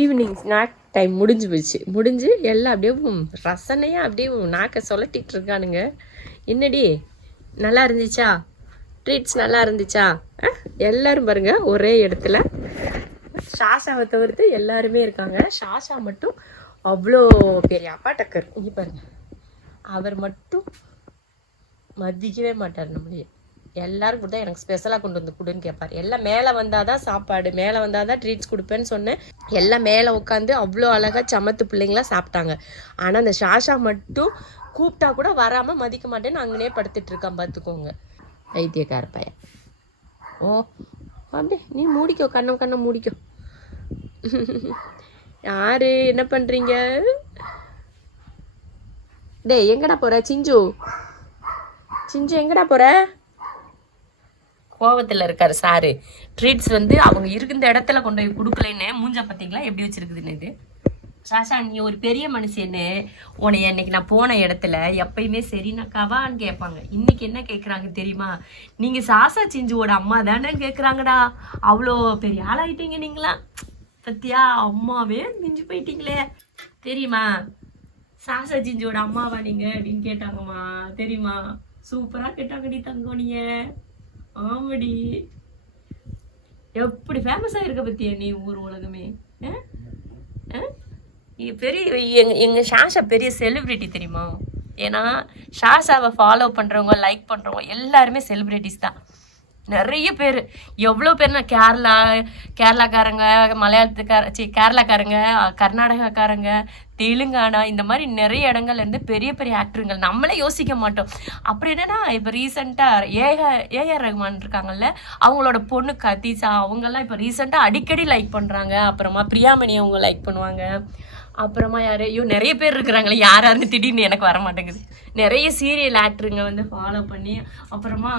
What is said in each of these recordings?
Evening snack time முடிஞ்சு எல்லாம் அப்படியே ரசனையாக அப்படியே நாக்கை சொலட்டிகிட்டு இருக்கானுங்க. என்னடி நல்லா இருந்துச்சா, ட்ரீட்ஸ் நல்லா இருந்துச்சா? எல்லோரும் பாருங்கள் ஒரே இடத்துல. ஷாஷாவை தவிர்த்து எல்லாருமே இருக்காங்க. ஷாஷா மட்டும் அவ்வளோ பெரிய அப்பா டக்கர். இங்கே பாருங்க, அவர் மட்டும் மதிக்கவே மாட்டார் நம்மளையே. எல்லாரும் கொடுத்தா எனக்கு ஸ்பெஷலாக கொண்டு வந்து கொடுன்னு கேட்பார். எல்லாம் மேலே வந்தால் தான் சாப்பாடு, மேலே வந்தால் தான் ட்ரீட்ஸ் கொடுப்பேன்னு சொன்னேன். எல்லாம் மேலே உட்காந்து அவ்வளோ அழகாக சமத்து பிள்ளைங்களாம் சாப்பிட்டாங்க. ஆனால் அந்த ஷாஷா மட்டும் கூப்பிட்டா கூட வராமல் மதிக்க மாட்டேன்னு அங்கனே படுத்துட்டு இருக்கான். பார்த்துக்கோங்க, வைத்தியக்கார பையன். ஓ அப்படியே நீ மூடிக்கோ, கண்ணை மூடிக்கோ. யாரு என்ன பண்ணுறீங்க? டேய் எங்கடா போகிற சிஞ்சு? எங்கடா போகிற? கோவத்தில் இருக்காரு சாரு. ட்ரீட்ஸ் அவங்க இருக்கிற இடத்துல கொண்டு போய் கொடுக்கலன்னு மூஞ்சா பார்த்தீங்களா எப்படி வச்சிருக்குதுன்னு. இது சாஷா, நீ ஒரு பெரிய மனுஷன்னு உன்னை இன்னைக்கு நான் போன இடத்துல எப்பயுமே சரி நான் கவான்னு கேட்பாங்க. இன்னைக்கு என்ன கேட்குறாங்க தெரியுமா? நீங்கள் சாஷா சிஞ்சுவோட அம்மா தானே கேட்குறாங்கடா. அவ்வளோ பெரிய ஆளாயிட்டீங்க நீங்களா. பத்தியா, அம்மாவே மிஞ்சி போயிட்டீங்களே. தெரியுமா சாஷா சிஞ்சுவோட அம்மாவா நீங்கள் அப்படின்னு கேட்டாங்கம்மா. தெரியுமா? சூப்பராக கேட்டாங்கடி தங்கம். நீங்க ஆமாடி, எப்படி ஃபேமஸாக இருக்க பத்தியா நீ ஊர் உலகமே. பெரிய எங்கள் ஷாஷா பெரிய செலிப்ரிட்டி தெரியுமா? ஏன்னா ஷாஷாவை ஃபாலோ பண்ணுறவங்க, லைக் பண்ணுறவங்க எல்லாருமே செலிப்ரிட்டிஸ் தான். நிறைய பேர், எவ்வளோ பேர்னா கேரளாக்காரங்க, கேரளாக்காரங்க, கர்நாடகாக்காரங்க, தெலுங்கானா, இந்த மாதிரி நிறைய இடங்கள்லேருந்து பெரிய பெரிய ஆக்டருங்கள் நம்மளே யோசிக்க மாட்டோம். அப்படி என்னன்னா இப்போ ரீசெண்டாக ஏஆர் ரஹ்மான் இருக்காங்கல்ல, அவங்களோட பொண்ணு கதீசா, அவங்கெல்லாம் இப்போ ரீசெண்டாக அடிக்கடி லைக் பண்ணுறாங்க. அப்புறமா பிரியாமணி அவங்க லைக் பண்ணுவாங்க. அப்புறமா யார், நிறைய பேர் இருக்கிறாங்களே, யாராருன்னு திடீர்னு எனக்கு வர மாட்டேங்குது. நிறைய சீரியல் ஆக்டருங்க ஃபாலோ பண்ணி அப்புறமா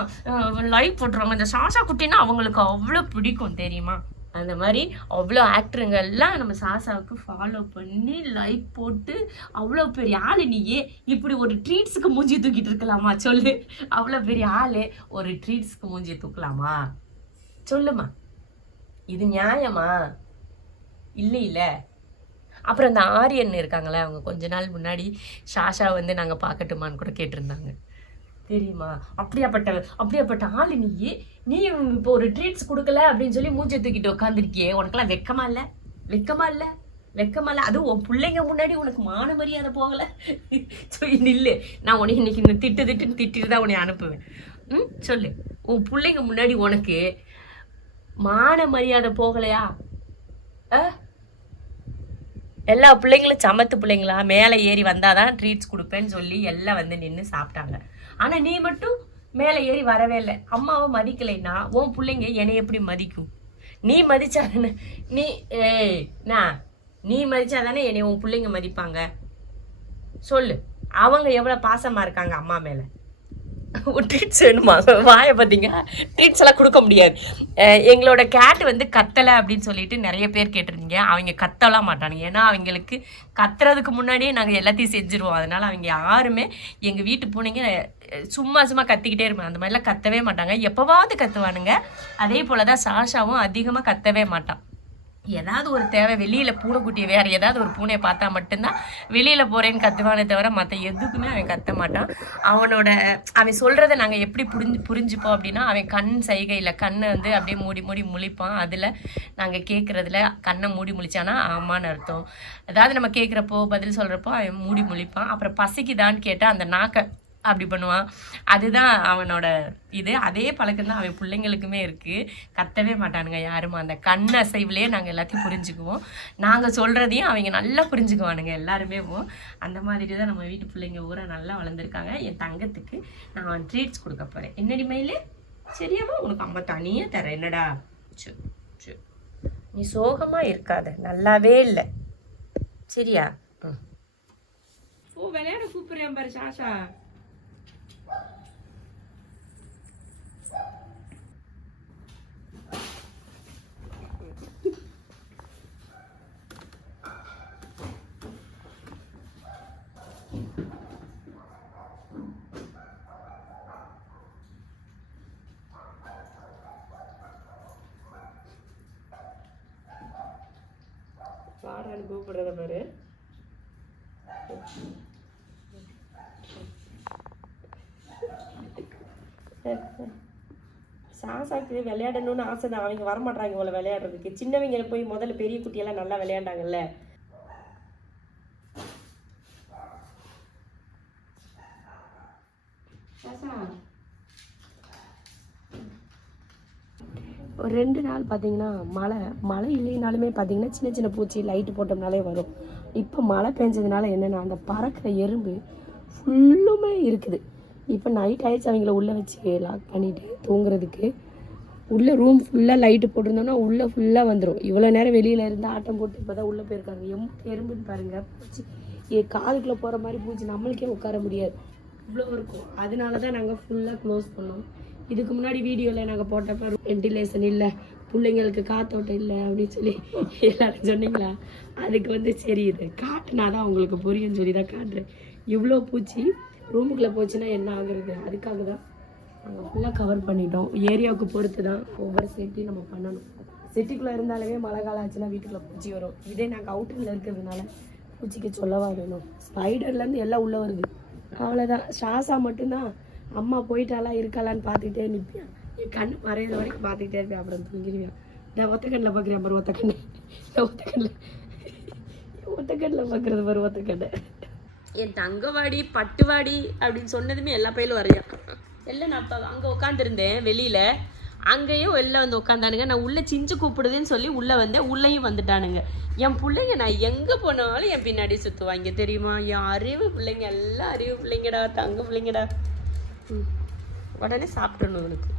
லைக் போட்டுருவாங்க. இந்த சாஷா குட்டின்னா அவங்களுக்கு அவ்வளோ பிடிக்கும் தெரியுமா? அந்த மாதிரி அவ்வளோ ஆக்டருங்கெல்லாம் நம்ம சாஷாவுக்கு ஃபாலோ பண்ணி லைக் போட்டு, அவ்வளோ பெரிய ஆள் நீயே இப்படி ஒரு ட்ரீட்ஸுக்கு மூஞ்சி தூக்கிட்டு இருக்கலாமா சொல்லு? அவ்வளோ பெரிய ஆள் ஒரு ட்ரீட்ஸுக்கு மூஞ்சி தூக்கலாமா சொல்லுமா? இது நியாயமா? இல்லை. அப்புறம் அந்த ஆரியன் இருக்காங்களே, அவங்க கொஞ்ச நாள் முன்னாடி ஷாஷா நாங்கள் பார்க்கட்டுமான்னு கூட கேட்டிருந்தாங்க. தெரியுமா? அப்படியாப்பட்ட ஆள் நீ இப்போ ஒரு ட்ரீட்ஸ் கொடுக்கல அப்படின்னு சொல்லி மூச்சை தூக்கிட்டு உட்காந்துருக்கியே. உனக்கெல்லாம் வெக்கமா இல்லை? அதுவும் உன் பிள்ளைங்க முன்னாடி உனக்கு மான மரியாதை போகலை? நில்லு, நான் உனக்கு இன்னைக்கு திட்டுன்னு தான் உன்னை அனுப்புவேன். சொல்லு, உன் பிள்ளைங்க முன்னாடி உனக்கு மான மரியாதை போகலையா? எல்லா பிள்ளைங்களும் சமத்து பிள்ளைங்களா மேலே ஏறி வந்தாதான் ட்ரீட்ஸ் கொடுப்பேன்னு சொல்லி எல்லாம் நின்று சாப்பிட்டாங்க. ஆனால் நீ மட்டும் மேலே ஏறி வரவே இல்லை. அம்மாவை மதிக்கலைன்னா உன் பிள்ளைங்க என்னை எப்படி மதிக்கும்? நீ மதிச்சாதானே நீ மதிச்சாதானே என்னை உன் பிள்ளைங்க மதிப்பாங்க. சொல்லு, அவங்க எவ்வளோ பாசமாக இருக்காங்க அம்மா மேலே. ட்ரீட்ஸ் வேணுமா? வாயை பார்த்தீங்க, ட்ரீட்ஸ் எல்லாம் கொடுக்க முடியாது. எங்களோட கேட் கத்தலை அப்படின்னு சொல்லிட்டு நிறைய பேர் கேட்டிருந்தீங்க. அவங்க கத்தலாம் மாட்டானுங்க. ஏன்னா அவங்களுக்கு கத்துறதுக்கு முன்னாடியே நாங்கள் எல்லாத்தையும் செஞ்சுருவோம். அதனால அவங்க யாருமே எங்கள் வீட்டு பூனைங்க சும்மா கத்திக்கிட்டே இருப்பேன். அந்த மாதிரிலாம் கத்தவே மாட்டாங்க. எப்போவாவது கத்துவானுங்க. அதே போல் தான் சாஷாவும் அதிகமாக கத்தவே மாட்டான். ஏதாவது ஒரு தேவை, வெளியில் பூனைக்குட்டியை வேறு ஏதாவது ஒரு பூனையை பார்த்தா மட்டும்தான் வெளியில் போகிறேன்னு கத்துவானே தவிர மற்ற எதுக்குமே அவன் கத்த மாட்டான். அவன் சொல்கிறத நாங்கள் எப்படி புரிஞ்சுப்போம் அப்படின்னா, அவன் கண் சைகையில் கண்ணை அப்படியே மூடி முழிப்பான். அதில் நாங்கள் கேட்குறதுல கண்ணை மூடி முழிச்சானா ஆமான்னு அர்த்தம். ஏதாவது நம்ம கேட்குறப்போ பதில் சொல்கிறப்போ அவன் மூடி முழிப்பான். அப்புறம் பசிக்குதான்னு கேட்டால் அந்த நாக்கை அப்படி பண்ணுவான். அதுதான் அவனோட இது. அதே பழக்கம் தான் அவன் பிள்ளைங்களுக்குமே இருக்குது. கத்தவே மாட்டானுங்க யாருமா. அந்த கண் அசைவுலேயே நாங்கள் எல்லாத்தையும் புரிஞ்சுக்குவோம். நாங்கள் சொல்கிறதையும் அவங்க நல்லா புரிஞ்சுக்குவானுங்க எல்லாருமே. அந்த மாதிரி தான் நம்ம வீட்டு பிள்ளைங்க ஊரை நல்லா வளர்ந்துருக்காங்க. என் தங்கத்துக்கு நான் ட்ரீட்ஸ் கொடுக்க போகிறேன். என்னடி மயிலே, சரியாமா? உனக்கு அம்மா தனியாக தரேன். என்னடா நீ சோகமாக இருக்காத, நல்லாவே இல்லை சரியா? விளையாட கூப்பிடுறேன் பாரு சாஷா. வாடான்னு கூப்பிடுறத பாரு. சாசாக்கு விளையாடணும்னு ஆசை தான். அவங்க வரமாட்டாங்க இவ்வளோ விளையாடுறதுக்கு. சின்னவங்க போய் முதல்ல பெரிய குட்டியெல்லாம் நல்லா விளையாண்டாங்கல்ல. ஒரு 2 நாள் பார்த்தீங்கன்னா மழை இல்லைனாலுமே பார்த்தீங்கன்னா சின்ன சின்ன பூச்சி லைட்டு போட்டோம்னாலே வரும். இப்போ மழை பெஞ்சதுனால என்னென்னா அந்த பறக்கிற எறும்பு ஃபுல்லுமே இருக்குது. இப்போ நைட் ஆகிடுச்சு, அவங்கள உள்ளே வச்சு லாக் பண்ணிவிட்டு தூங்குறதுக்கு. உள்ளே ரூம் ஃபுல்லாக லைட்டு போட்டிருந்தோம்னா உள்ளே ஃபுல்லாக வந்துடும். இவ்வளோ நேரம் வெளியில் இருந்து ஆட்டம் போட்டு இப்போ தான் உள்ளே போயிருக்காங்க. எறும்புன்னு பாருங்கள், பூச்சி காதுக்குள்ளே போகிற மாதிரி பூச்சி நம்மளுக்கே உட்கார முடியாது, இவ்வளோ இருக்கும். அதனால தான் நாங்கள் ஃபுல்லாக க்ளோஸ் பண்ணோம். இதுக்கு முன்னாடி வீடியோவில் நாங்கள் போட்டப்ப வென்டிலேஷன் இல்லை, பிள்ளைங்களுக்கு காத்தோட்டம் இல்லை அப்படின்னு சொல்லி எல்லாரும் சொன்னீங்களா? அதுக்கு சரி இது காட்டுனா தான் அவங்களுக்கு புரியும்னு சொல்லி தான் காட்டுறேன். இவ்வளோ பூச்சி ரூமுக்குள்ளே போச்சுன்னா என்ன ஆகுறது, அதுக்காக தான் நாங்கள் ஃபுல்லாக கவர் பண்ணிட்டோம். ஏரியாவுக்கு பொறுத்து தான் ஒவ்வொரு சேஃப்டி நம்ம பண்ணணும். சிட்டிக்குள்ளே இருந்தாலுமே மழை காலம் ஆச்சுன்னா வீட்டுக்குள்ளே பூச்சி வரும். இதே நாங்கள் அவுட்டரில் இருக்கிறதுனால பூச்சிக்கு சொல்லவா வேணும். ஸ்பைடர்லேருந்து எல்லாம் உள்ளே வருது, அவ்வளோதான். ஷாசா மட்டும்தான் அம்மா போயிட்டாலா இருக்காளான்னு பார்த்துக்கிட்டே நிற்பேன். என் கண் மறையிற வரைக்கும் பார்த்துக்கிட்டே இருப்பேன், அப்புறம் தூங்கிடுவேன். நான் ஒத்தக்கண்ணில் பார்க்குறேன் பாரு, ஒத்தக்கண்ணில் பார்க்குறது பாரு, ஒத்தக்கண்ணை. என் தங்கவாடி பட்டுவாடி அப்படின்னு சொன்னதுமே எல்லா பையிலும் வரையா எல்லாம். நான் இப்போ அங்கே உட்காந்துருந்தேன் வெளியில், அங்கேயும் வெளில உட்காந்தானுங்க. நான் உள்ளே சிஞ்சு கூப்பிடுதுன்னு சொல்லி உள்ளே வந்தேன், உள்ளேயும் வந்துட்டானுங்க. என் பிள்ளைங்க நான் எங்கே போனாலும் என் பின்னாடி சுற்றுவாங்க தெரியுமா? என் அறிவு பிள்ளைங்க, எல்லாம் அறிவு பிள்ளைங்கடா, தங்க பிள்ளைங்கடா. உடனே சாப்பிடணும். உனக்கு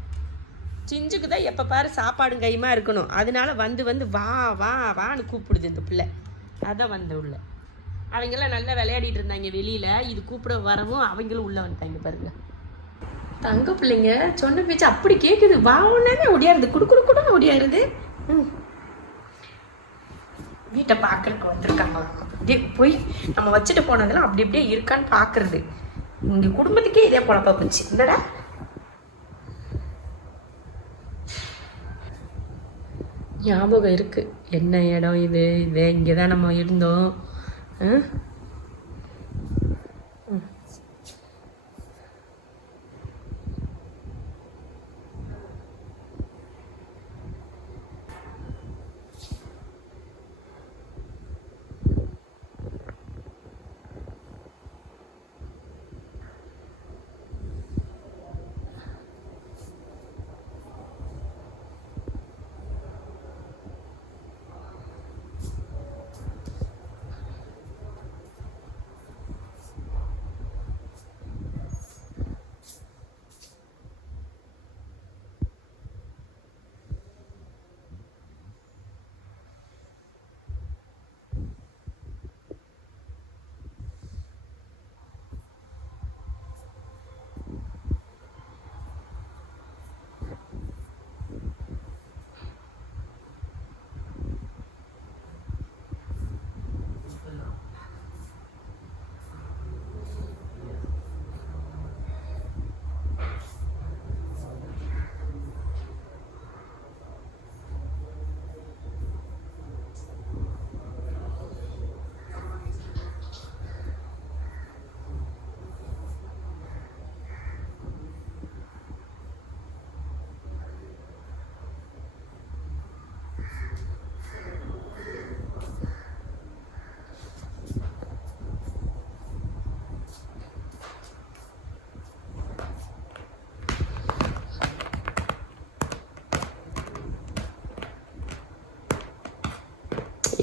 சிஞ்சுக்கு தான் எப்போ பாரு சாப்பாடும் கைமா இருக்கணும். அதனால வந்து வா வா வான்னு கூப்பிடுது இந்த பிள்ளை. அதான் உள்ள அவங்கெல்லாம் நல்லா விளையாடிட்டு இருந்தாங்க வெளியில். இது கூப்பிட வரவும் அவங்களும் உள்ளே வந்துட்டாங்க பாருங்க. தங்க பிள்ளைங்க சொன்ன பேச்சு அப்படி கேட்குது. வா உடனே ஒடியாருது, குடுன்னு ஒடியாருது. வீட்டை பார்க்கறதுக்கு வந்திருக்காங்க. அப்படியே போய் நம்ம வச்சுட்டு போனதெல்லாம் அப்படி அப்படியே இருக்கான்னு பார்க்கறது. இங்கே குடும்பத்துக்கே இதே பொழப்பா போச்சு. என்னடா ஞாபகம் இருக்கு, என்ன இடம் இது, இங்கே தான் நம்ம இருந்தோம்.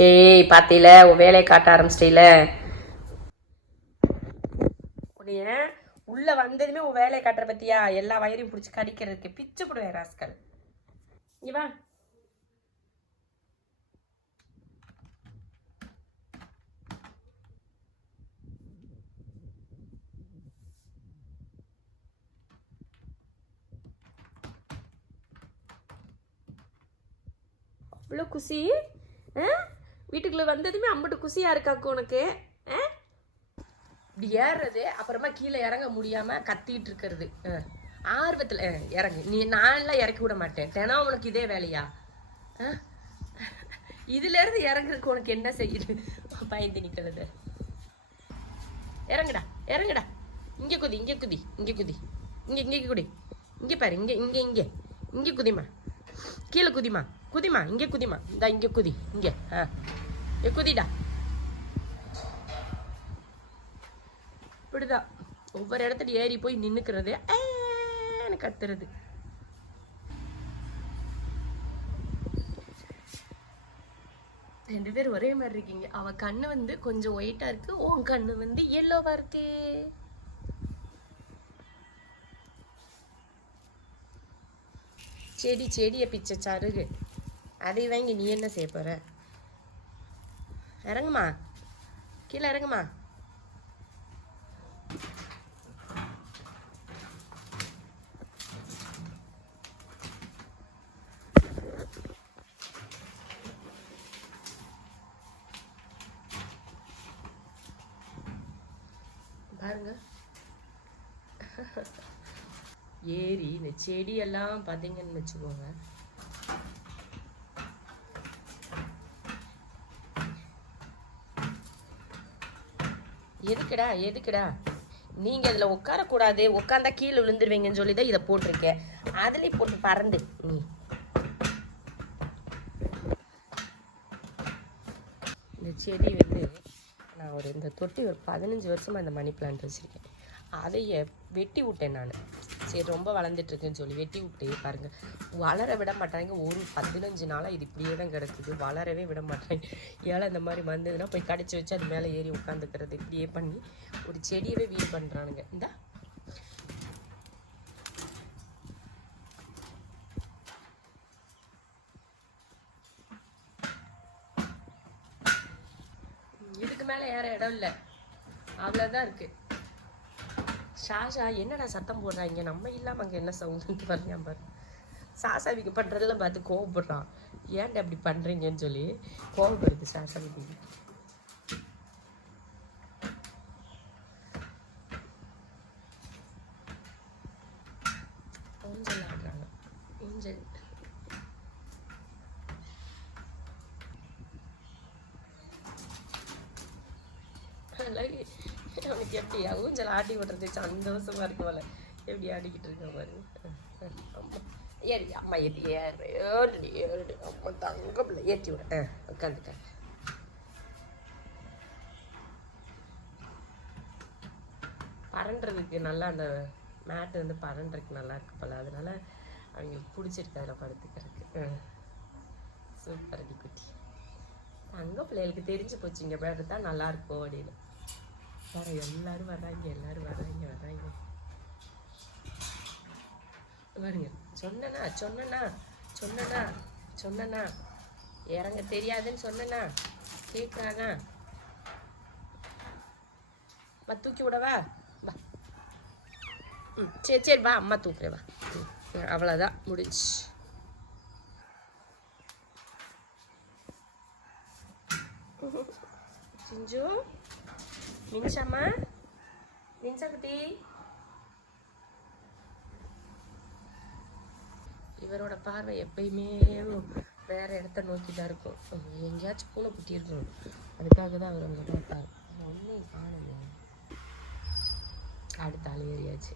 ஏய் பார்த்தில உன் வேலையை காட்ட ஆரம்பிச்சிட்டில. உடைய உள்ளே வந்ததுமே உன் வேலையை காட்டுற பற்றியா? எல்லா வயிறையும் பிடிச்சி கடிக்கிறதுக்கு பிச்சு போடுவேன் ராஸ்கல். இவா அவ்வளோ குசி. வீட்டுக்குள்ளே வந்ததுமே அம்பட்டு குசியாக இருக்காக்கு உனக்கு. இப்படி ஏறுறது, அப்புறமா கீழே இறங்க முடியாமல் கத்திட்டு இருக்கிறது. ஆர்வத்தில் இறங்கு. நான்லாம் இறக்கி விட மாட்டேன். தினம் உனக்கு இதே வேலையா? இதுல இருந்து இறங்குறதுக்கு உனக்கு என்ன செய்யுது? பயந்து நிக்கலது. இறங்குடா இறங்குடா. இங்க குதி இங்க குதி இங்க குதி. இங்க இங்க குடி. இங்க பாரு இங்க இங்க இங்க இங்க குதிமா. கீழே குதிமா குதிமா. இங்க குதிமா. இந்த இங்க குதி இங்க. குதிடா. இப்படிதான் ஒவ்வொரு இடத்துல ஏறி போய் நின்னுக்கிறது கத்துறது. ரெண்டு பேர் ஒரே மாதிரி இருக்கீங்க. அவ கண்ணு வந்து கொஞ்சம் ஒயிட்டா இருக்கு, உன் கண்ணு வந்து எல்லோவா இருக்கு. செடியை பிச்சை சருகு அதை வாங்கி நீ என்ன செய்ய போற? இறங்குமா, கீழே இறங்குமா. பாருங்க ஏரி இந்த செடியெல்லாம் பார்த்தீங்கன்னு வச்சுக்கோங்க. எதுக்குடா எதுக்குடா நீங்க இதுல உட்காரக்கூடாது, உட்காந்தா கீழே விழுந்துருவீங்கன்னு சொல்லிதான் இதை போட்டிருக்கேன். அதுலயும் போட்டு பறந்து நீ. இந்த செடி வந்து நான் இந்த தொட்டி ஒரு 15 வருஷமா இந்த மணி பிளான்ட் வச்சிருக்கேன். அதைய வெட்டி விட்டேன் நான். சரி ரொம்ப வளர்ந்துட்டுருக்குன்னு சொல்லி வெட்டி விட்டு பாருங்க, வளர விட மாட்டாங்க. ஒரு 15 நாளாக இது இப்படியே தான் கிடக்குது, வளரவே விட மாட்டாங்க. ஏழை இந்த மாதிரி வந்ததுன்னா போய் கடிச்சு வச்சு அது மேலே ஏறி உட்காந்துக்கிறது, இப்படியே பண்ணி ஒரு செடியவே வீடு பண்ணுறானுங்க. இந்த இதுக்கு மேலே ஏற இடம் இல்லை, அவ்வளோதான் இருக்குது. ஷாஷா என்னடா சத்தம் போடுறாங்க, நம்ம இல்லாமல் அங்கே என்ன சவுண்டுன்ட்டு பாருங்க பாரு. சாசாவிக்கு பண்ணுறதெல்லாம் பார்த்து கோவப்படுறான், ஏன்டா அப்படி பண்ணுறீங்கன்னு சொல்லி கோவப்படுது சாசாவிக்கு. ஊஞ்சல் ஆடுறாங்க, ஊஞ்சல். அவனுக்கு எப்படி ஊஞ்சல் ஆட்டி விடுறது சந்தோஷமா இருக்கு போல, எப்படி ஆடிக்கிட்டு இருக்க பாரு. ஏறி அம்மா ஏறி ஏறி ஏறி அம்மா தங்க பிள்ளை ஏற்றி விட உட்காந்துக்க. பறன்றதுக்கு நல்லா அந்த மேட்டு வந்து பறன்றதுக்கு நல்லா இருக்கு போல, அதனால அவங்களுக்கு பிடிச்சிருக்கு அதில் படுத்துக்கிறதுக்கு. சூப்பர் அடி குட்டி. தங்க பிள்ளைகளுக்கு தெரிஞ்சு போச்சு இங்கே படுத்தா நல்லா இருக்கும் அப்படின்னு. வேற எல்லாரும் வர்றாங்க எல்லாரும் வர்றாங்க வர்றாங்க பாருங்க. சொன்னனா சொன்னனா சொன்னனா சொன்னனா இறங்க தெரியாதுன்னு சொன்னனா கேட்குறானா? வா தூக்கி விடவா, வா. சரி சரி வா அம்மா தூக்குறேன் வா. அவ்வளோதான் முடிச்சு. சிஞ்சு மின்சாமா மின்சா குட்டி. இவரோட பார்வை எப்பயுமே வேற இடத்த நோக்கி தான் இருக்கும். எங்கேயாச்சும் பூனை குட்டி இருக்கும், அதுக்காக தான் அவர் அங்கே பார்ப்பார். ஒன்றும் காணுங்க. அடுத்த ஆள் ஏறியாச்சு.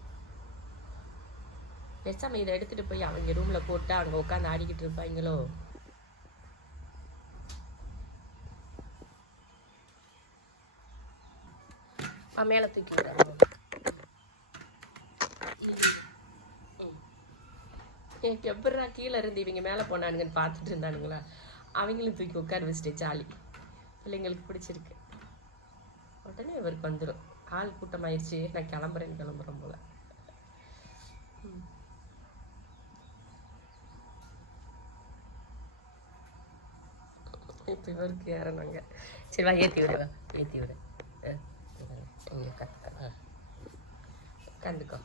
பேசாம இதை எடுத்துட்டு போய் அவங்க ரூம்ல போட்டு அங்கே உட்காந்து ஆடிக்கிட்டு இருப்பாங்களோ. மேலே தூக்கி விடுறாங்க. எனக்கு எப்படா கீழே இருந்து இவங்க மேலே போனானுங்கன்னு பார்த்துட்டு இருந்தானுங்களா, அவங்களும் தூக்கி உட்கார வச்சுட்டு ஜாலி. பிள்ளைங்களுக்கு பிடிச்சிருக்கு. உடனே இவருக்கு வந்துடும், ஆள் கூட்டமாயிடுச்சு நான் கிளம்புறேன் போல. இப்போ இவருக்கு ஏறணுங்க. சரி வா ஏற்றி விடுவா, ஏற்றி விடு. இங்கே உட்காந்துக்கோ.